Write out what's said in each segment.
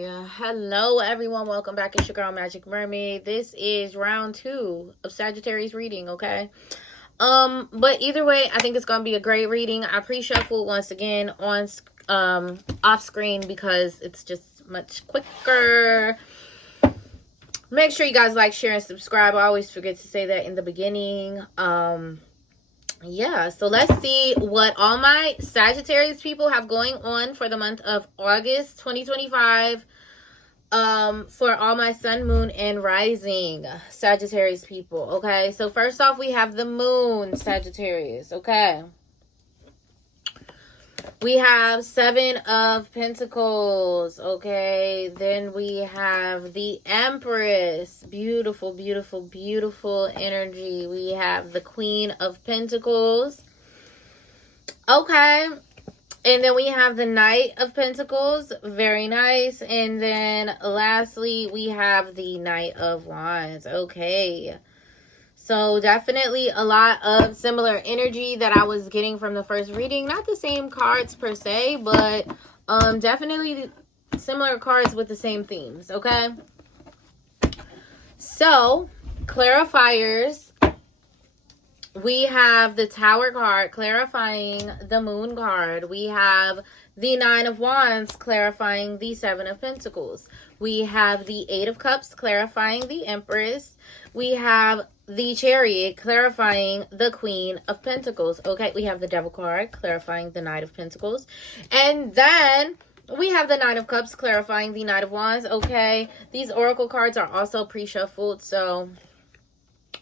Hello everyone, welcome back. It's your girl Magic Mermaid. This is round 2 of Sagittarius reading, okay? But either way, I think it's gonna be a great reading. I pre-shuffled once again on off screen because it's just much quicker. Make sure you guys like, share, and subscribe. I always forget to say that in the beginning. Yeah, so let's see what all my Sagittarius people have going on for the month of August 2025. For all my sun, moon, and rising Sagittarius people. Okay, so first off, we have the moon, Sagittarius. Okay, we have 7 of Pentacles. Okay, then we have the Empress. Beautiful, beautiful, beautiful energy. We have the Queen of Pentacles. Okay, and then we have the Knight of Pentacles. Very nice. And then lastly, we have the Knight of Wands. Okay. So definitely a lot of similar energy that I was getting from the first reading. Not the same cards per se, but definitely similar cards with the same themes. Okay. So, clarifiers. We have the Tower card clarifying the Moon card. We have the 9 of Wands clarifying the 7 of Pentacles. We have the 8 of Cups clarifying the Empress. We have the Chariot clarifying the Queen of Pentacles. Okay, we have the Devil card clarifying the Knight of Pentacles. And then we have the 9 of Cups clarifying the Knight of Wands. Okay, these Oracle cards are also pre-shuffled, so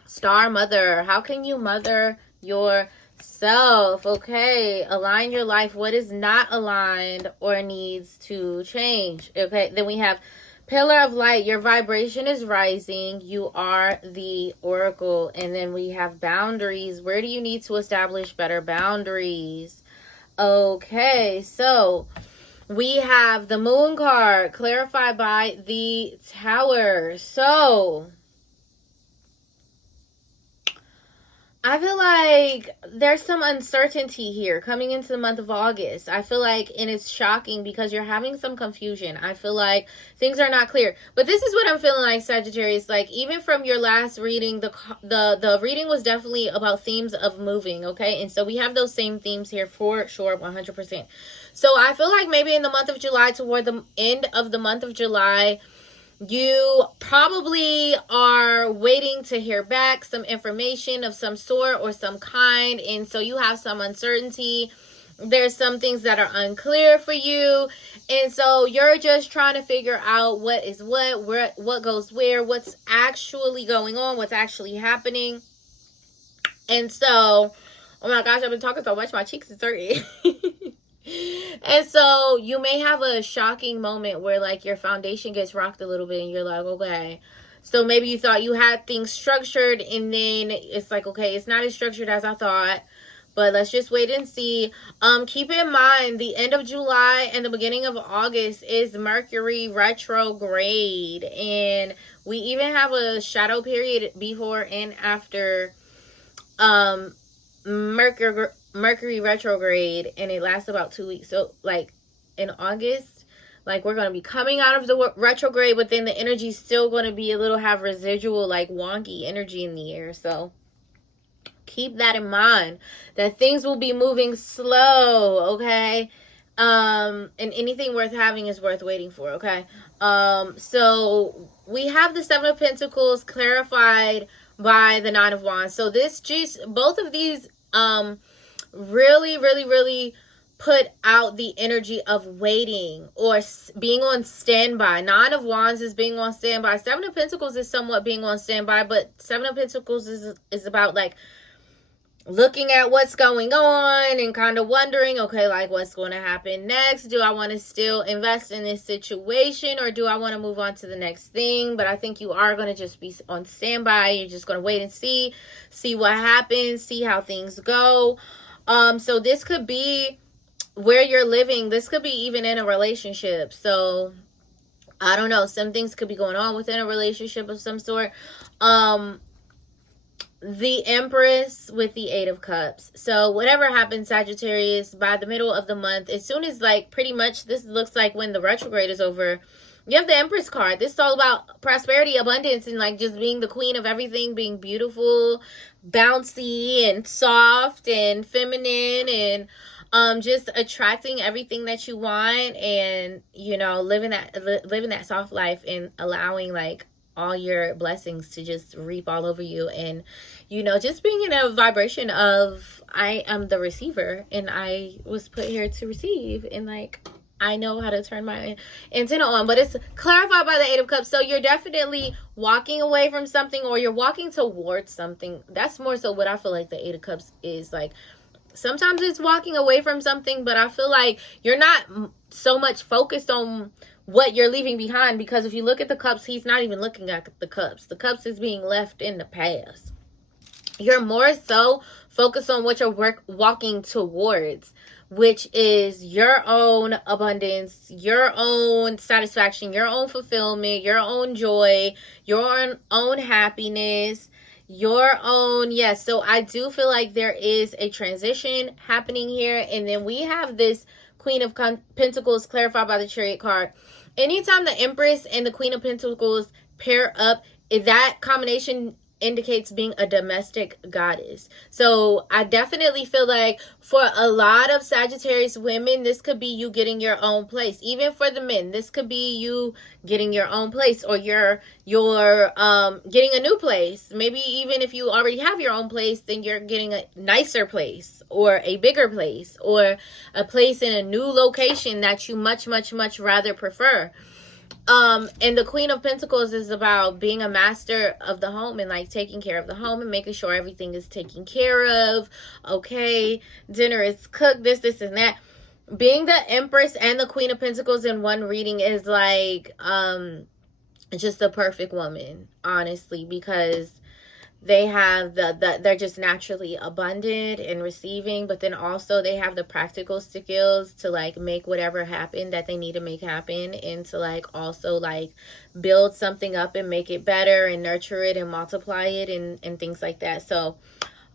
Star Mother, how can you mother yourself? Okay, align your life. What is not aligned or needs to change? Okay, then we have Pillar of Light. Your vibration is rising. You are the Oracle. And then we have Boundaries. Where do you need to establish better boundaries? Okay, so we have the Moon card clarified by the Tower. So I feel like there's some uncertainty here coming into the month of August. I feel like, and it's shocking because you're having some confusion. I feel like things are not clear. But this is what I'm feeling like, Sagittarius. Like, even from your last reading, the reading was definitely about themes of moving, okay? And so we have those same themes here for sure, 100%. So I feel like maybe in the month of July, toward the end of the month of July, you probably are waiting to hear back some information of some sort or some kind, and so you have some uncertainty. There's some things that are unclear for you, and so you're just trying to figure out what is what goes where, what's actually going on, what's actually happening. And so, oh my gosh, I've been talking so much, my cheeks is hurting. And so you may have a shocking moment where like your foundation gets rocked a little bit and you're like, okay, so maybe you thought you had things structured and then it's like, okay, it's not as structured as I thought, but let's just wait and see. Keep in mind the end of July and the beginning of August is Mercury retrograde, and we even have a shadow period before and after Mercury retrograde, and it lasts about 2 weeks. So like in August, like we're going to be coming out of the retrograde, but then the energy is still going to be a little, have residual like wonky energy in the air. So keep that in mind, that things will be moving slow, okay? And anything worth having is worth waiting for, okay? So we have the 7 of Pentacles clarified by the 9 of Wands. So this just, both of these really put out the energy of waiting or being on standby. 9 of Wands is being on standby. 7 of Pentacles is somewhat being on standby, but 7 of Pentacles is about like looking at what's going on and kind of wondering, okay, like what's going to happen next? Do I want to still invest in this situation, or do I want to move on to the next thing? But I think you are going to just be on standby. You're just going to wait and see what happens, see how things go. So this could be where you're living. This could be even in a relationship. So I don't know, some things could be going on within a relationship of some sort. The Empress with the 8 of Cups. So whatever happens, Sagittarius, by the middle of the month, as soon as like pretty much this looks like when the retrograde is over, You have the Empress card. This is all about prosperity, abundance, and like just being the queen of everything, being beautiful, bouncy, and soft, and feminine, and just attracting everything that you want, and you know, living that soft life, and allowing like all your blessings to just reap all over you, and you know, just being in a vibration of I am the receiver, and I was put here to receive, and like I know how to turn my antenna on. But it's clarified by the Eight of Cups. So you're definitely walking away from something, or you're walking towards something. That's more so what I feel like the Eight of Cups is. Like, sometimes it's walking away from something, but I feel like you're not so much focused on what you're leaving behind, because if you look at the cups, he's not even looking at the cups. The cups is being left in the past. You're more so focused on what you're walking towards, which is your own abundance, your own satisfaction, your own fulfillment, your own joy, your own happiness, your own, yes. So I do feel like there is a transition happening here. And then we have this Queen of Pentacles clarified by the Chariot card. Anytime the Empress and the Queen of Pentacles pair up, that combination indicates being a domestic goddess. So I definitely feel like for a lot of Sagittarius women, this could be you getting your own place. Even for the men, this could be you getting your own place, or you're getting a new place. Maybe even if you already have your own place, then you're getting a nicer place, or a bigger place, or a place in a new location that you much rather prefer. And the Queen of Pentacles is about being a master of the home, and like taking care of the home, and making sure everything is taken care of. Okay, dinner is cooked, this and that. Being the Empress and the Queen of Pentacles in one reading is like just the perfect woman, honestly, because they have they're just naturally abundant and receiving, but then also they have the practical skills to like make whatever happen that they need to make happen, and to like also like build something up and make it better and nurture it and multiply it, and things like that. So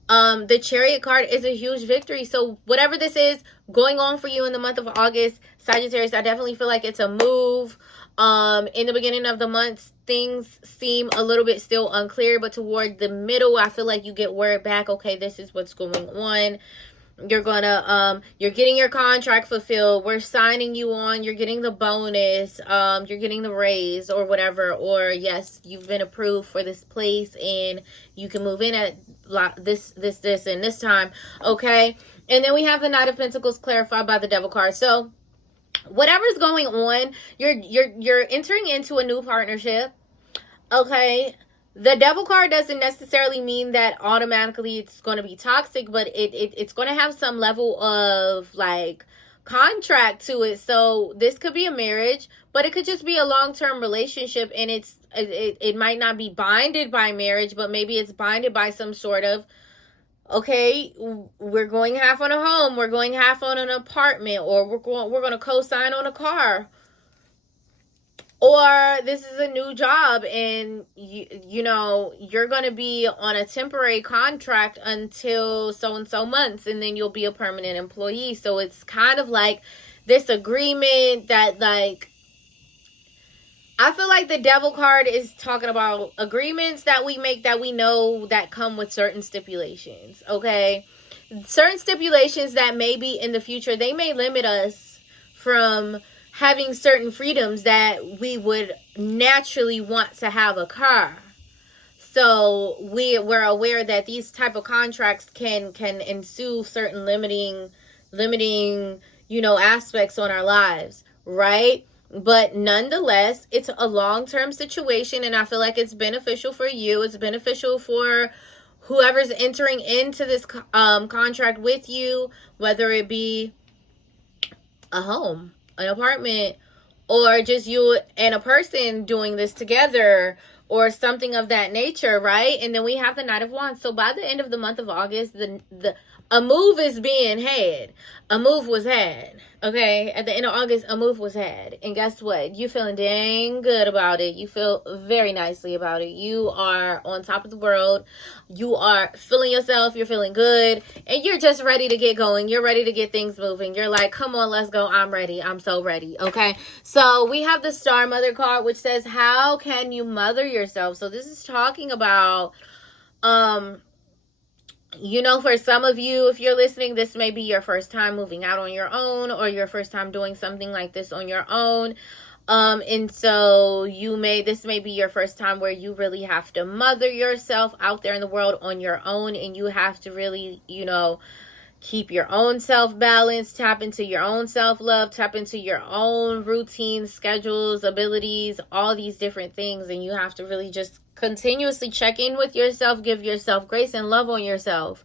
the Chariot card is a huge victory. So whatever this is going on for you in the month of August, Sagittarius, I definitely feel like it's a move. In the beginning of the month, things seem a little bit still unclear, but toward the middle, I feel like you get word back. Okay, this is what's going on. You're gonna you're getting your contract fulfilled, we're signing you on, you're getting the bonus, you're getting the raise or whatever, or yes, you've been approved for this place and you can move in at this and this time. Okay, and then we have the Knight of Pentacles clarified by the Devil card. So whatever's going on, you're entering into a new partnership. Okay, the Devil card doesn't necessarily mean that automatically it's going to be toxic, but it's going to have some level of like contract to it. So this could be a marriage, but it could just be a long-term relationship, and it might not be binded by marriage, but maybe it's binded by some sort of, okay, we're going half on a home, we're going half on an apartment, or we're going to co-sign on a car, or this is a new job, and you know, you're going to be on a temporary contract until so and so months, and then you'll be a permanent employee. So it's kind of like this agreement that, like, I feel like the Devil card is talking about agreements that we make that we know that come with certain stipulations. Okay, certain stipulations that maybe in the future they may limit us from having certain freedoms that we would naturally want to have occur. So we're aware that these type of contracts can ensue certain limiting you know, aspects on our lives, right? But nonetheless, it's a long-term situation, and I feel like it's beneficial for you. It's beneficial for whoever's entering into this contract with you, whether it be a home, an apartment, or just you and a person doing this together, or something of that nature, right? And then we have the Knight of Wands. So by the end of the month of August, the a move is being had. A move was had. Okay, at the end of August, a move was had. And guess what? You feeling dang good about it. You feel very nicely about it. You are on top of the world. You are feeling yourself. You're feeling good. And you're just ready to get going. You're ready to get things moving. You're like, come on, let's go. I'm ready. I'm so ready. Okay. So we have the Star Mother card, which says, how can you mother yourself? So this is talking about, you know, for some of you, if you're listening, this may be your first time moving out on your own, or your first time doing something like this on your own. And so this may be your first time where you really have to mother yourself out there in the world on your own, and you have to really, you know, keep your own self balance, tap into your own self love, tap into your own routines, schedules, abilities, all these different things. And you have to really just continuously check in with yourself, give yourself grace and love on yourself.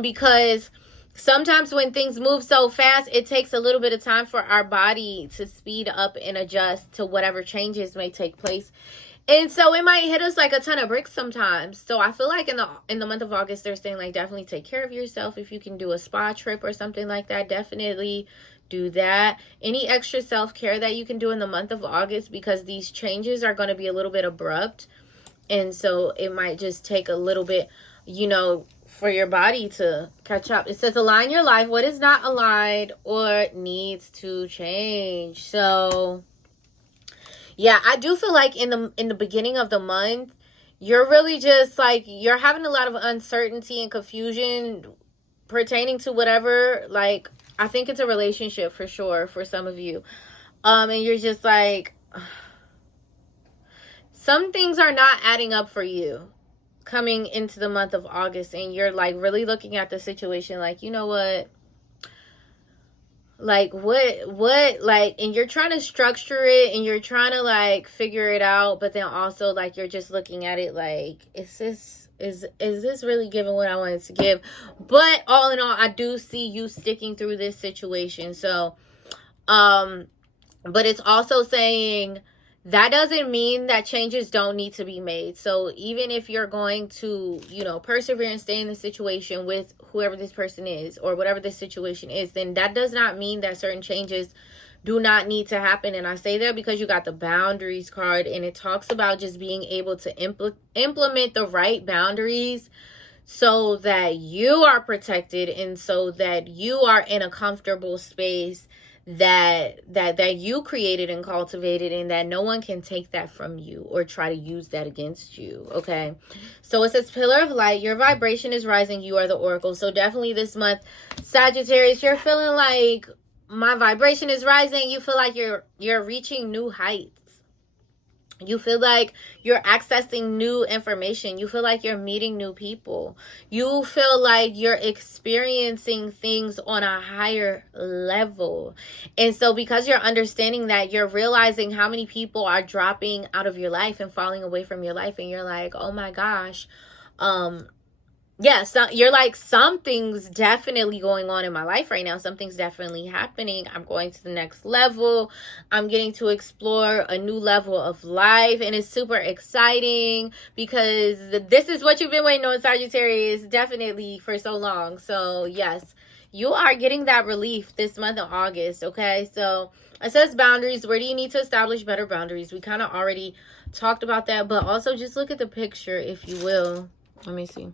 Because sometimes when things move so fast, it takes a little bit of time for our body to speed up and adjust to whatever changes may take place. And so it might hit us like a ton of bricks sometimes. So I feel like in the month of August, they're saying like, definitely take care of yourself. If you can do a spa trip or something like that, definitely do that. Any extra self-care that you can do in the month of August, because these changes are going to be a little bit abrupt. And so it might just take a little bit, you know, for your body to catch up. It says align your life. What is not aligned or needs to change? So yeah, I do feel like in the beginning of the month, you're really just like, you're having a lot of uncertainty and confusion pertaining to whatever, like, I think it's a relationship for sure for some of you. And you're just like, some things are not adding up for you coming into the month of August, and you're like really looking at the situation like, you know what? Like what like, and you're trying to structure it and you're trying to like figure it out, but then also like you're just looking at it like, is this really giving what I wanted to give? But all in all, I do see you sticking through this situation. So but it's also saying that doesn't mean that changes don't need to be made. So even if you're going to, you know, persevere and stay in the situation with whoever this person is or whatever this situation is, then that does not mean that certain changes do not need to happen. And I say that because you got the boundaries card, and it talks about just being able to implement the right boundaries so that you are protected and so that you are in a comfortable space that you created and cultivated, and that no one can take that from you or try to use that against you. Okay, so it says pillar of light, your vibration is rising, you are the oracle. So definitely this month, Sagittarius, you're feeling like my vibration is rising. You feel like you're reaching new heights. You feel like you're accessing new information. You feel like you're meeting new people. You feel like you're experiencing things on a higher level. And so because you're understanding that, you're realizing how many people are dropping out of your life and falling away from your life. And you're like, oh my gosh, yeah, so you're like, something's definitely going on in my life right now. Something's definitely happening. I'm going to the next level. I'm getting to explore a new level of life. And it's super exciting because this is what you've been waiting on, Sagittarius, definitely for so long. So yes, you are getting that relief this month of August. Okay, so it says boundaries. Where do you need to establish better boundaries? We kind of already talked about that, but also just look at the picture, if you will. Let me see.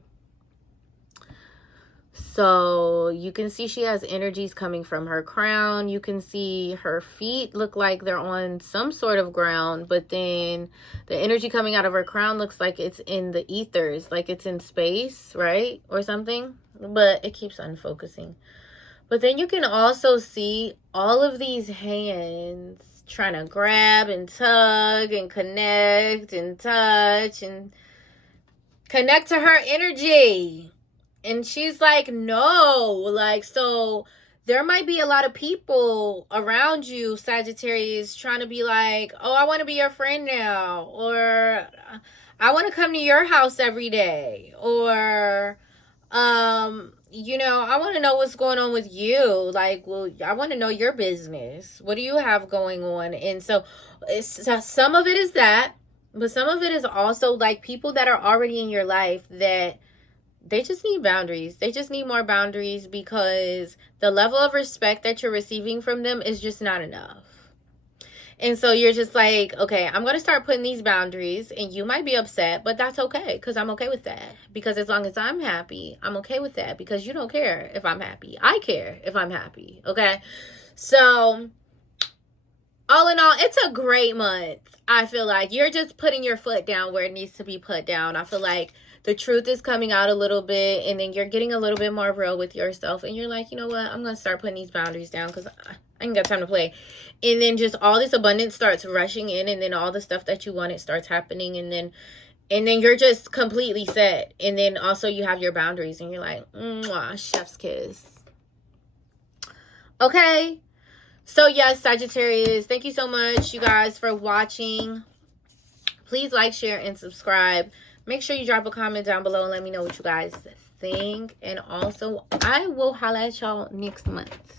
So you can see she has energies coming from her crown. You can see her feet look like they're on some sort of ground, but then the energy coming out of her crown looks like it's in the ethers, like it's in space, right? Or something, but it keeps unfocusing. But then you can also see all of these hands trying to grab and tug and connect and touch and connect to her energy. And she's like, no, like, so there might be a lot of people around you, Sagittarius, trying to be like, oh, I want to be your friend now, or I want to come to your house every day, or, you know, I want to know what's going on with you. Like, well, I want to know your business. What do you have going on? And so some of it is that, but some of it is also like people that are already in your life that they just need boundaries. They just need more boundaries because the level of respect that you're receiving from them is just not enough. And so you're just like, okay, I'm going to start putting these boundaries, and you might be upset, but that's okay because I'm okay with that. Because as long as I'm happy, I'm okay with that because you don't care if I'm happy. I care if I'm happy, okay? So all in all, it's a great month. I feel like you're just putting your foot down where it needs to be put down. I feel like the truth is coming out a little bit, and then you're getting a little bit more real with yourself, and you're like, you know what, I'm going to start putting these boundaries down because I ain't got time to play. And then just all this abundance starts rushing in, and then all the stuff that you wanted starts happening, and then you're just completely set. And then also you have your boundaries, and you're like, mwah, chef's kiss. Okay. So yes, Sagittarius, thank you so much, you guys, for watching. Please like, share, and subscribe. Make sure you drop a comment down below and let me know what you guys think. And also, I will holla at y'all next month.